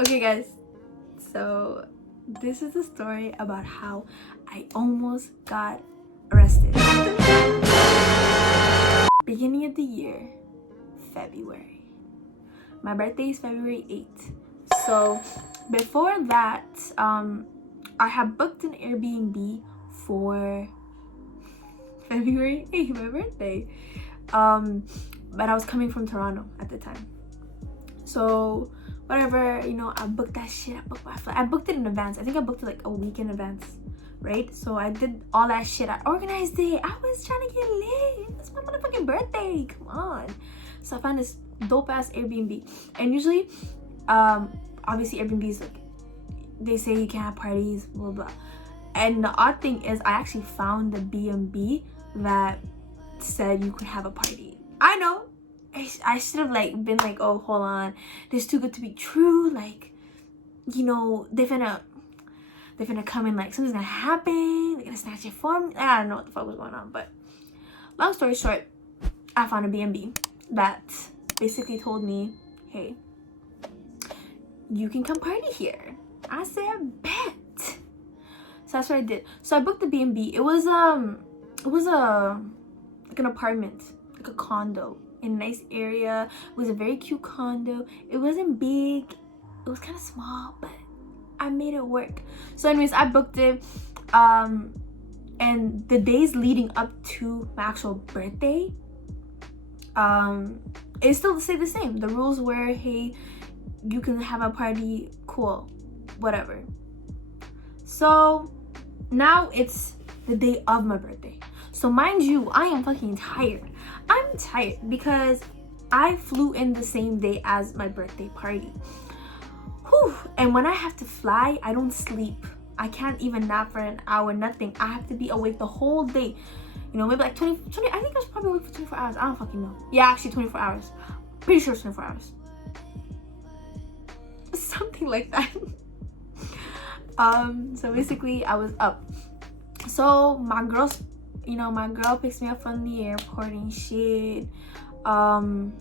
Okay guys, so this is a story about how I almost got arrested. Beginning of the year, February. My birthday is February 8th. So before that, I have booked an Airbnb for February 8th, my birthday. But I was coming from Toronto at the time. So whatever, you know, I booked that shit. I booked it in advance. I think I booked it like a week in advance, right? So I did all that shit. I organized it. I was trying to get lit. It's my motherfucking birthday. Come on. So I found this dope ass Airbnb. And usually, obviously Airbnbs, like, they say you can't have parties, blah blah. And the odd thing is, I actually found the B&B that said you could have a party. I know. I should have like been like, oh, hold on, this is too good to be true. Like, you know, they're finna come in, like something's gonna happen, they're gonna snatch it from me. I don't know what the fuck was going on, but long story short, I found a B&B that basically told me, hey, you can come party here. I said, bet. So that's what I did. So I booked the B&B. It was like an apartment, like a condo in a nice area. It was a very cute condo. It wasn't big, it was kind of small, but I made it work. So anyways, I booked it, and the days leading up to my actual birthday, it still stayed the same. The rules were, hey, you can have a party, cool, whatever. So now it's the day of my birthday. So mind you, I am fucking tired. I'm tired because I flew in the same day as my birthday party. Whew. And when I have to fly, I don't sleep. I can't even nap for an hour, nothing. I have to be awake the whole day. You know, maybe like 20 I think I was probably awake for 24 hours. I don't fucking know. Yeah, actually 24 hours. Pretty sure it's 24 hours. Something like that. So basically I was up. So my girl picks me up from the airport and shit. And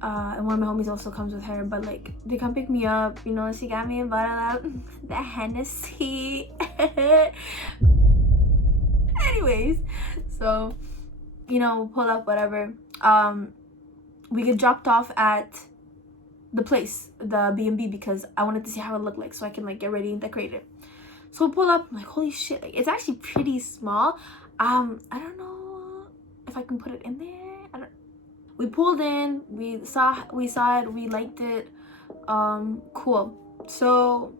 one of my homies also comes with her, but like they come pick me up, you know. She got me a bottle of the Hennessy. Anyways, so, you know, pull up, whatever. We get dropped off at the place, the B&B, because I wanted to see how it looked like so I can like get ready and decorate it. So we pull up, I'm like, holy shit, like, it's actually pretty small. I don't know if I can put it in there. We pulled in, we saw it, we liked it. Cool. So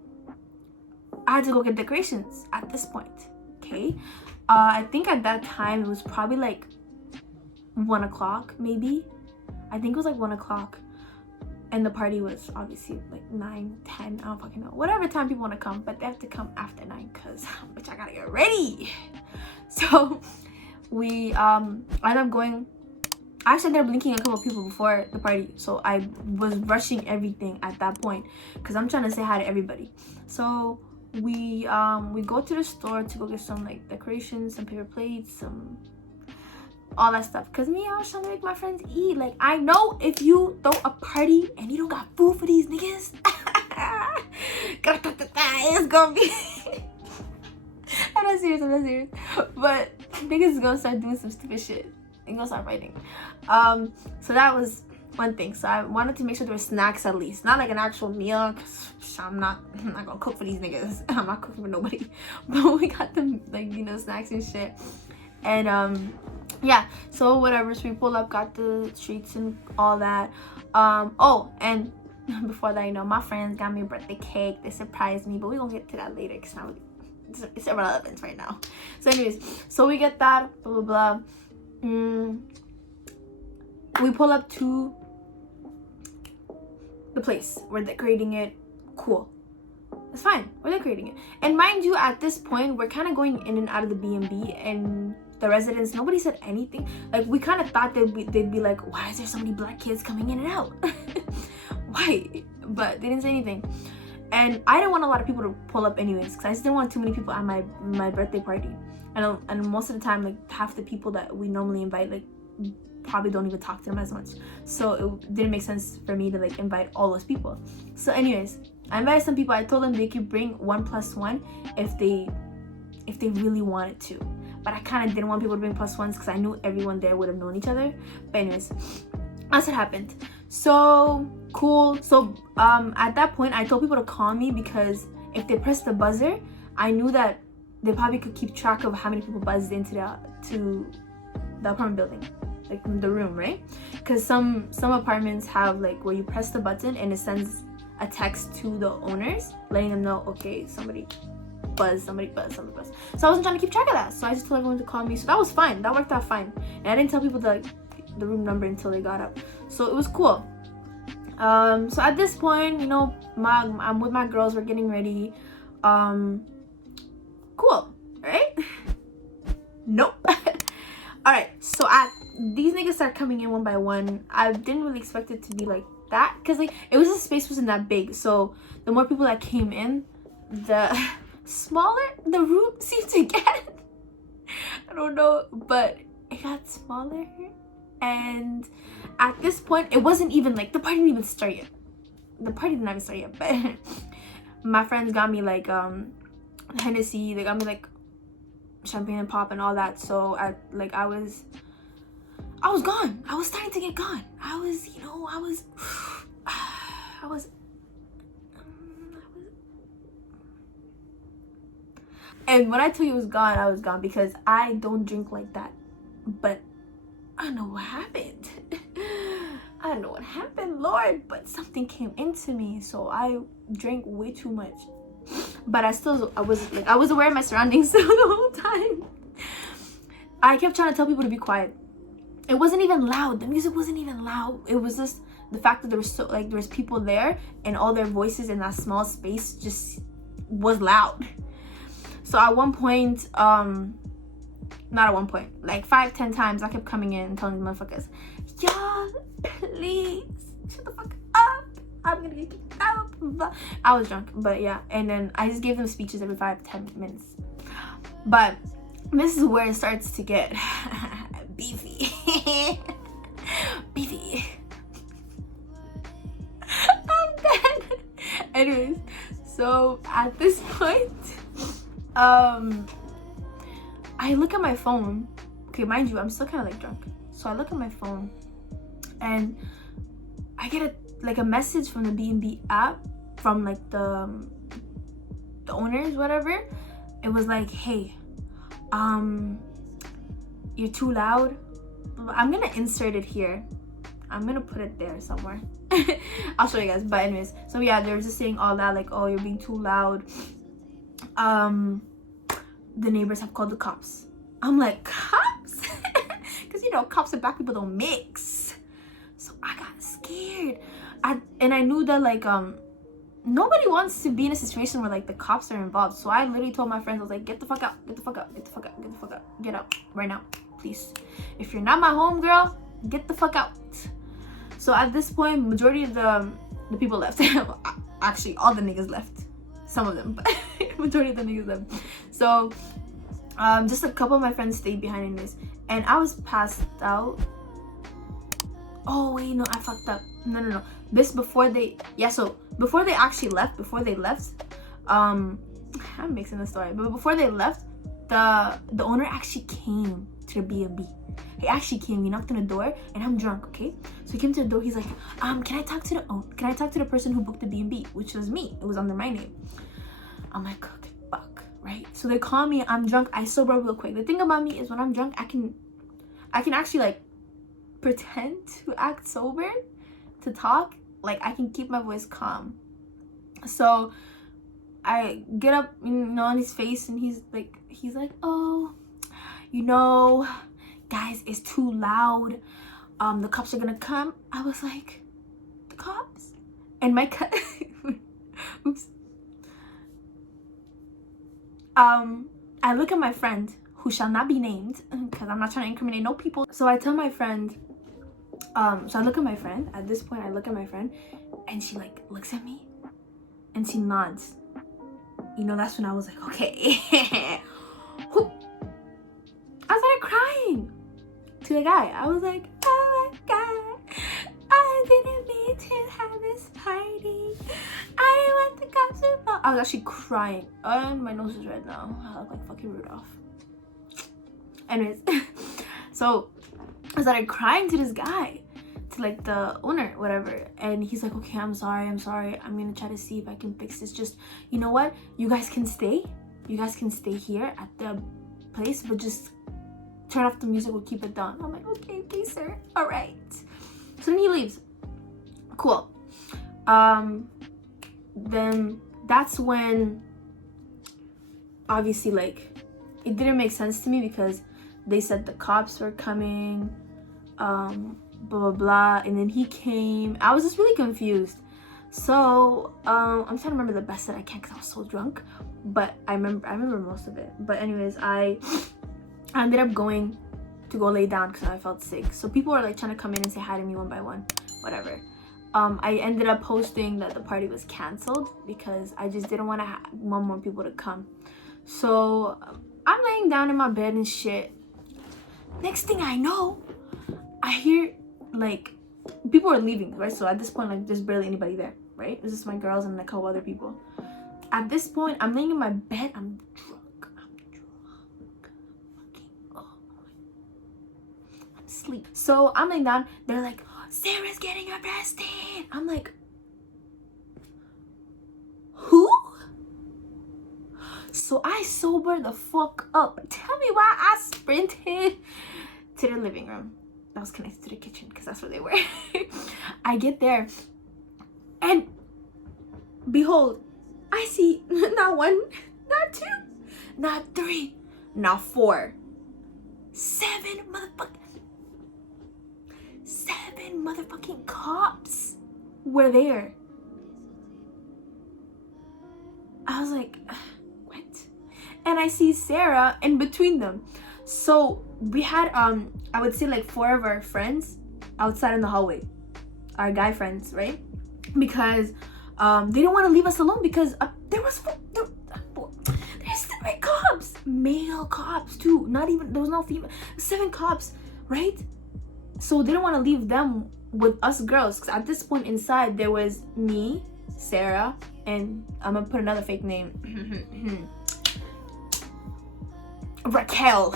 I had to go get decorations at this point. Okay. I think at that time it was probably like 1 o'clock, maybe. I think it was like 1 o'clock. And the party was obviously like 9, 10, I don't fucking know. Whatever time people want to come, but they have to come after 9 because, bitch, I gotta get ready. So we ended up going. I actually ended up linking a couple of people before the party. So I was rushing everything at that point because I'm trying to say hi to everybody. So we go to the store to go get some like decorations, some paper plates, some all that stuff, because me, I was trying to make my friends eat. Like, I know if you throw a party and you don't got food for these niggas, it's gonna be I'm not serious, but niggas is gonna start doing some stupid shit and gonna start fighting. So that was one thing. So I wanted to make sure there were snacks, at least not like an actual meal, because I'm not gonna cook for these niggas. I'm not cooking for nobody. But we got them, like, you know, snacks and shit. And yeah, so whatever, so we pulled up, got the treats and all that. Oh, and before that, you know, my friends got me a birthday cake. They surprised me, but we gonna get to that later because now it's irrelevant right now. So anyways, so we get that, blah blah blah. We pull up to the place, we're decorating it. Cool, it's fine, we're decorating it. And mind you, at this point we're kind of going in and out of the B&B, and the residents, nobody said anything. Like, we kind of thought they'd be like, why is there so many black kids coming in and out? Why? But they didn't say anything. And I didn't want a lot of people to pull up anyways, because I just didn't want too many people at my birthday party. And most of the time, like, half the people that we normally invite, like, probably don't even talk to them as much. So it didn't make sense for me to like invite all those people. So anyways, I invited some people. I told them they could bring 1+1 if they really wanted to. But I kind of didn't want people to bring +1s because I knew everyone there would have known each other. But anyways, that's what happened. So cool. So at that point, I told people to call me because if they pressed the buzzer, I knew that they probably could keep track of how many people buzzed into the apartment building, like the room, right? Because some apartments have like where you press the button and it sends a text to the owners letting them know, okay, somebody buzz. So I wasn't trying to keep track of that, so I just told everyone to call me. So that was fine, that worked out fine. And I didn't tell people the room number until they got up, so it was cool. So at this point, you know, I'm with my girls, we're getting ready. Cool, right? Nope. All right, so these niggas start coming in one by one. I didn't really expect it to be like that because like the space wasn't that big, so the more people that came in, the smaller the room seemed to get. I don't know, but it got smaller. And at this point, it wasn't even like the party didn't even start yet. But my friends got me like Hennessy, they got me like champagne and pop and all that. So I was gone. I was starting to get gone. I was and when I tell you I was gone because I don't drink like that. But I don't know what happened. I don't know what happened, Lord, but something came into me, so I drank way too much. But I was aware of my surroundings the whole time. I kept trying to tell people to be quiet. It wasn't even loud. The music wasn't even loud. It was just the fact that there was people there and all their voices in that small space just was loud. So at one point, not at one point, like 5-10 times I kept coming in and telling these motherfuckers, y'all, please shut the fuck up, I'm gonna get kicked out. I was drunk, but yeah. And then I just gave them speeches every 5-10 minutes. But this is where it starts to get beefy. Beefy. I'm dead. Anyways, so at this point, I look at my phone. Okay, mind you, I'm still kind of like drunk. So I look at my phone and I get a message from the B&B app from like the owners, whatever. It was like, hey, you're too loud. I'm gonna insert it here. I'm gonna put it there somewhere. I'll show you guys. But anyways, so yeah, they were just saying all that, like, oh, you're being too loud. The neighbors have called the cops. I'm like, cops? Because you know, cops and black people don't mix. So I got scared. I knew that like nobody wants to be in a situation where like the cops are involved. So I literally told my friends, I was like, get the fuck out, get the fuck out, get the fuck out, get the fuck out, get out right now, please. If you're not my homegirl, get the fuck out. So at this point, majority of the people left. Actually, all the niggas left. Some of them, but majority of the niggas left. So just a couple of my friends stayed behind in this, and I was passed out. Oh wait, no, I fucked up. No. This before they actually left, I'm mixing the story, but before they left, the owner actually came to the B&B. He actually came, he knocked on the door, and I'm drunk, okay? So he came to the door, he's like, can I talk to the person who booked the B&B, which was me. It was under my name. I'm like, okay, fuck, right? So they call me, I'm drunk, I sober up real quick. The thing about me is when I'm drunk, I can actually like pretend to act sober, to talk, like I can keep my voice calm. So I get up, on his face, and he's like, oh, guys, it's too loud. The cops are gonna come. I was like, the cops? And my oops. I look at my friend, who shall not be named, because I'm not trying to incriminate no people. So I tell my friend, so I look at my friend. At this point, I look at my friend, and she like looks at me, and she nods. That's when I was like, okay. I started crying. to the guy. I was like, oh my god, I didn't mean to have this party. I want the cops involved. I was actually crying. And my nose is red now. I look like fucking Rudolph. Anyways, so I started crying to this guy, to like the owner, whatever. And he's like, okay, I'm sorry. I'm gonna try to see if I can fix this. Just, you know what? You guys can stay here at the place, but just turn off the music, we'll keep it down. I'm like, okay, sir, all right. So then he leaves. Cool. Then that's when, obviously, like, it didn't make sense to me because they said the cops were coming, blah blah blah, and then he came. I was just really confused. So I'm trying to remember the best that I can because I was so drunk, but I remember most of it. But anyways, I ended up going to go lay down because I felt sick. So people were like trying to come in and say hi to me one by one, whatever. I ended up posting that the party was canceled because I just didn't want to want more people to come. So I'm laying down in my bed and shit. Next thing I know, I hear like people are leaving, right? So at this point, like, there's barely anybody there, right? It's just my girls and a couple other people. At this point, I'm laying in my bed. I'm drunk. I'm asleep. So I'm laying down. They're like, Sarah's getting arrested. I'm like, who? So I sobered the fuck up. Tell me why I sprinted to the living room that was connected to the kitchen because that's where they were. I get there and behold, I see not one, not two, not three, not four, seven motherfucking cops were there. I was like, what? And I see Sarah in between them. So we had I would say like 4 of our friends outside in the hallway, our guy friends, right? Because they didn't want to leave us alone because there's 7 cops, male cops too, not even, there was no female, 7 cops, right? So they didn't want to leave them with us girls because at this point inside there was me, Sarah, and I'm gonna put another fake name, Raquel.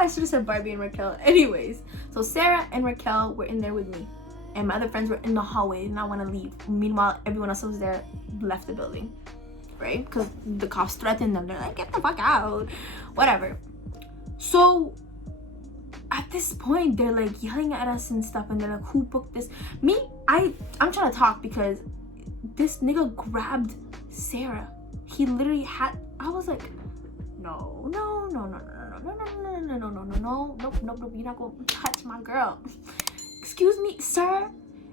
I should have said Barbie and Raquel. Anyways, so Sarah and Raquel were in there with me, and my other friends were in the hallway, did not want to leave. Meanwhile, everyone else was there, left the building, right? Because the cops threatened them. They're like, get the fuck out, whatever. So at this point, they're like yelling at us and stuff, and they're like, who booked this? Me, I'm trying to talk because this nigga grabbed Sarah. He literally had, I was like, no, nope, you're not gonna touch my girl. Excuse me, sir.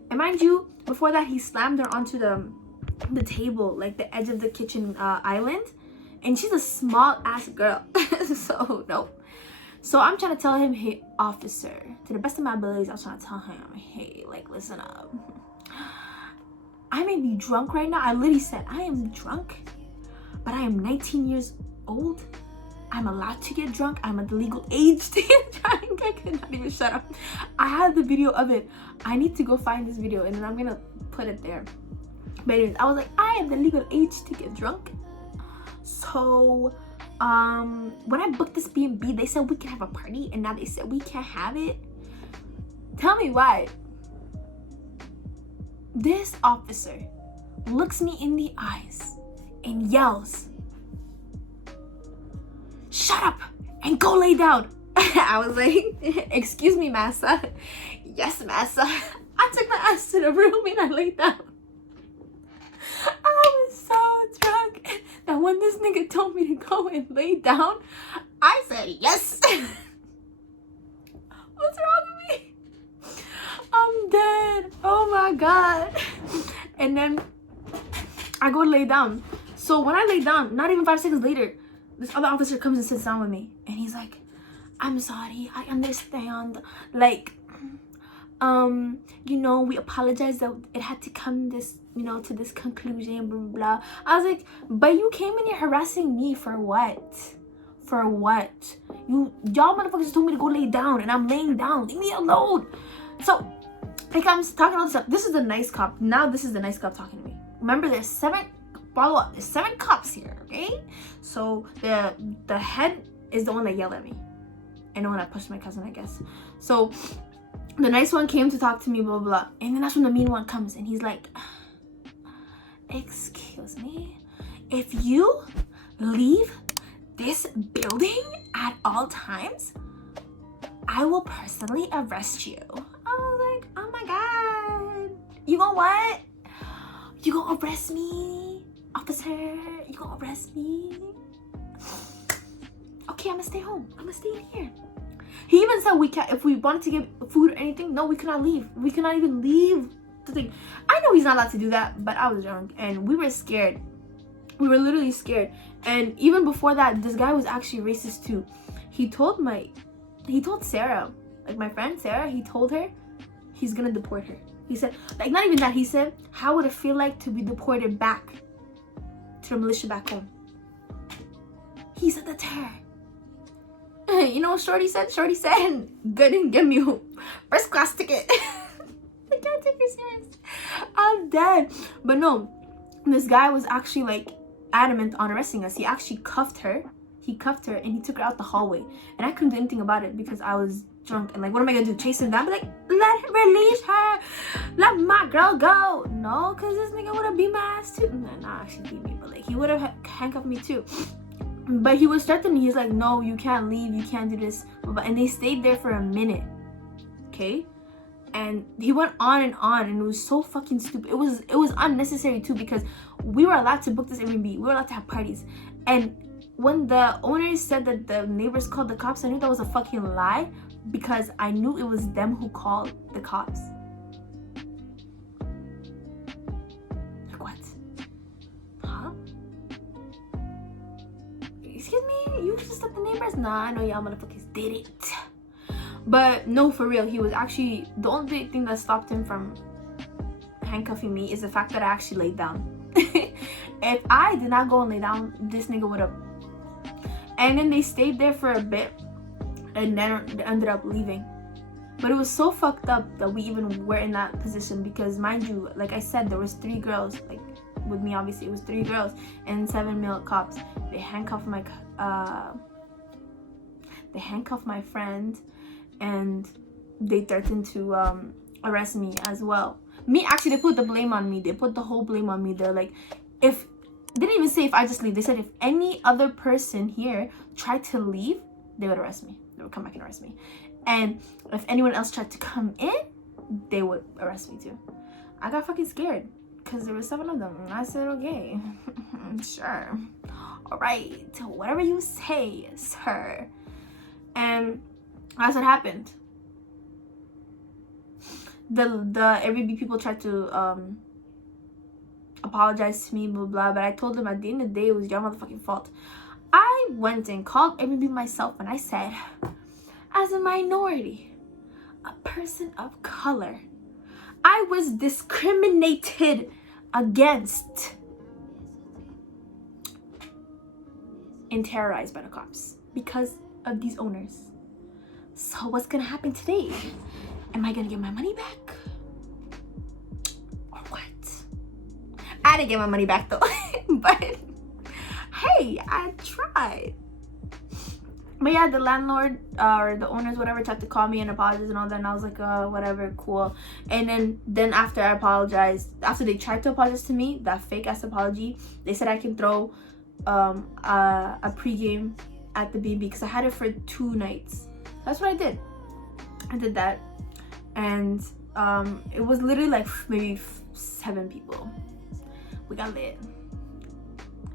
And mind you, before that, he slammed her onto the table, like the edge of the kitchen island, and she's a small ass girl. So no. So I'm trying to tell him, hey, officer, to the best of my abilities, I was trying to tell him, hey, like, listen up. I may be drunk right now. I literally said, I am drunk, but I am 19 years old. I'm allowed to get drunk. I'm at the legal age to get drunk. I could not even shut up. I have the video of it. I need to go find this video and then I'm gonna put it there. But anyways, I was like, I am the legal age to get drunk. So when I booked this B&B, they said we can have a party, and now they said we can't have it. Tell me why. This officer looks me in the eyes and yells, shut up and go lay down. I was like, excuse me, massa. Yes, massa. I took my ass to the room and I laid down. I was so drunk that when this nigga told me to go and lay down, I said yes. What's wrong with me? I'm dead. Oh my god. And then I go to lay down. So when I lay down, not even 5 seconds later, this other officer comes and sits down with me, and he's like, I'm sorry, I understand, like, you know, we apologize that it had to come this, you know, to this conclusion, blah blah blah. I was like, but you came in here harassing me for what? For what? Y'all motherfuckers told me to go lay down, and I'm laying down. Leave me alone. So he comes talking all this stuff. This is the nice cop. Now this is the nice cop talking to me. Remember, there's 7 cops here, okay? So the head is the one that yelled at me, and the one that pushed my cousin, I guess. So the nice one came to talk to me, blah, blah, blah. And then that's when the mean one comes, and he's like, excuse me, if you leave this building at all times, I will personally arrest you. I was like, oh my God. You gonna what? You gonna arrest me, officer? You gonna arrest me? Okay, I'm gonna stay home. I'm gonna stay in here. He even said we can't, if we wanted to get food or anything, no, we could not leave. We could not even leave the thing. I know he's not allowed to do that, but I was drunk and we were scared. We were literally scared. And even before that, this guy was actually racist too. He told Sarah, like my friend Sarah, he told her he's gonna deport her. He said, like, not even that, he said, how would it feel like to be deported back to the militia back home? He said that to her. You know what Shorty said? Shorty said, good and give me a first class ticket. I can't take her serious. I'm dead. But no, this guy was actually like adamant on arresting us. He actually cuffed her. He cuffed her and he took her out the hallway. And I couldn't do anything about it because I was drunk. And like, what am I gonna do? Chase him down? Be like, release her. Let my girl go. No, because this nigga would have beat my ass too. No, not actually beat me, but like he would have handcuffed me too. But he was threatening. He's like, no, you can't leave. You can't do this. And they stayed there for a minute. Okay? And he went on, and it was so fucking stupid. It was unnecessary too, because we were allowed to book this Airbnb. We were allowed to have parties. And when the owners said that the neighbors called the cops, I knew that was a fucking lie, because I knew it was them who called the cops. Like what? Huh? Excuse me? You just let the neighbors? Nah, I know y'all motherfuckers did it. But no, for real, he was actually, the only thing that stopped him from handcuffing me is the fact that I actually laid down. If I did not go and lay down, this nigga would have. And then they stayed there for a bit and then ended up leaving. But it was so fucked up that we even were in that position, because mind you, like I said, there was 3 girls, like with me obviously, it was 3 girls and 7 male cops. They handcuffed my friend, and they threatened to arrest me as well. Actually, they put the blame on me. They put the whole blame on me. They're like, they didn't even say if I just leave. They said if any other person here tried to leave, they would arrest me. They would come back and arrest me. And if anyone else tried to come in, they would arrest me too. I got fucking scared because there were 7 of them. And I said, okay, sure. All right, whatever you say, sir. And that's what happened. The Airbnb people tried to apologize to me, blah blah, but I told them at the end of the day it was your motherfucking fault. I went and called Airbnb myself and I said, as a minority, a person of color, I was discriminated against and terrorized by the cops because of these owners. So what's gonna happen today? Am I gonna get my money back? Or what? I didn't get my money back though. But hey, I tried. But yeah, the landlord or the owners, whatever, tried to call me and apologize and all that, and I was like, whatever, cool. And then after I apologized, after they tried to apologize to me, that fake ass apology, they said I can throw a pregame at the BB because I had it for 2 nights. That's what I did. I did that, and it was literally like maybe 7 people. We got lit,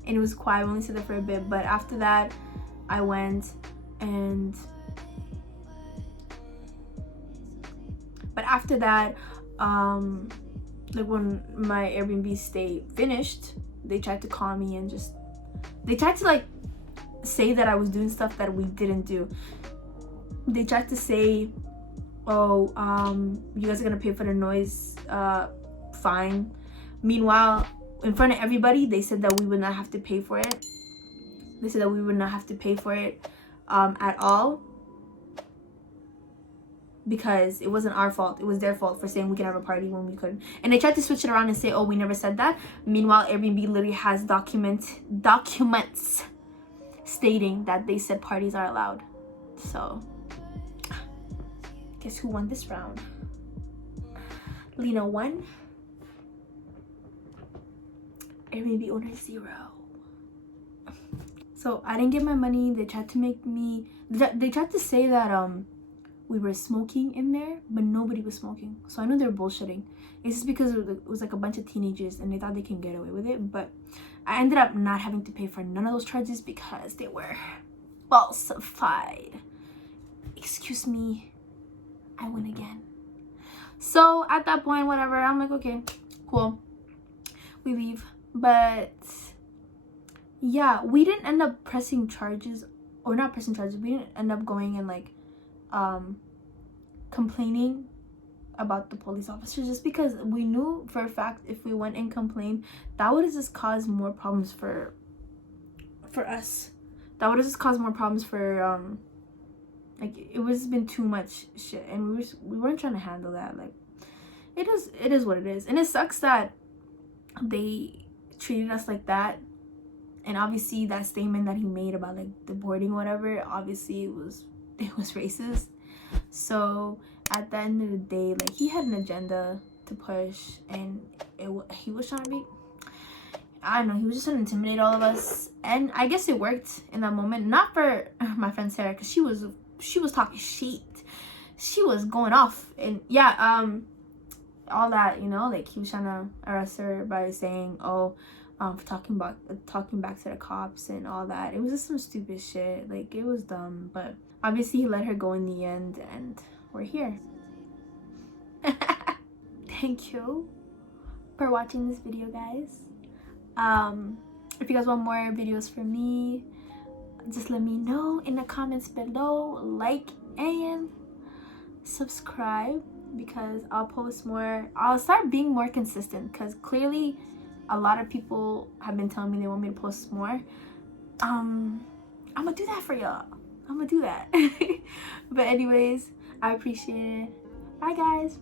and it was quiet. We only stayed there for a bit, but after that, I went and. But after that, like when my Airbnb stay finished, they tried to call me and they tried to like say that I was doing stuff that we didn't do. They tried to say, oh, you guys are gonna pay for the noise fine. Meanwhile, in front of everybody, they said that we would not have to pay for it. They said that we would not have to pay for it at all, because it wasn't our fault, it was their fault for saying we can have a party when we couldn't. And they tried to switch it around and say, oh, we never said that. Meanwhile, Airbnb literally has documents stating that they said parties are allowed. So guess who won this round? Lina won, Airbnb owner 0. So I didn't get my money. They tried to make me, they tried to say that we were smoking in there, but nobody was smoking. So I know they're bullshitting. It's just because it was like a bunch of teenagers and they thought they can get away with it. But I ended up not having to pay for none of those charges because they were falsified. Excuse me, I win again. So at that point, whatever, I'm like, okay, cool, we leave. But yeah, we didn't end up pressing charges, or not pressing charges, we didn't end up going and like complaining about the police officers, just because we knew for a fact if we went and complained, that would have just caused more problems for us. That would have just caused more problems for like, it was been too much shit, and we weren't trying to handle that. Like, it is what it is, and it sucks that they treated us like that. And obviously that statement that he made about like the boarding, whatever, obviously it was racist. So at the end of the day, like, he had an agenda to push, and he was trying to be, I don't know, he was just trying to intimidate all of us. And I guess it worked in that moment. Not for my friend Sarah, because she was talking shit. She was going off. And yeah, all that, you know, like, he was trying to arrest her by saying, oh, for talking back to the cops and all that. It was just some stupid shit. Like, it was dumb, but obviously he let her go in the end, and we're here. Thank you for watching this video, guys. If you guys want more videos from me, just let me know in the comments below. Like and subscribe, because I'll post more. I'll start being more consistent, because clearly a lot of people have been telling me they want me to post more. I'm gonna do that for y'all. I'm gonna do that. But anyways, I appreciate it. Bye, guys.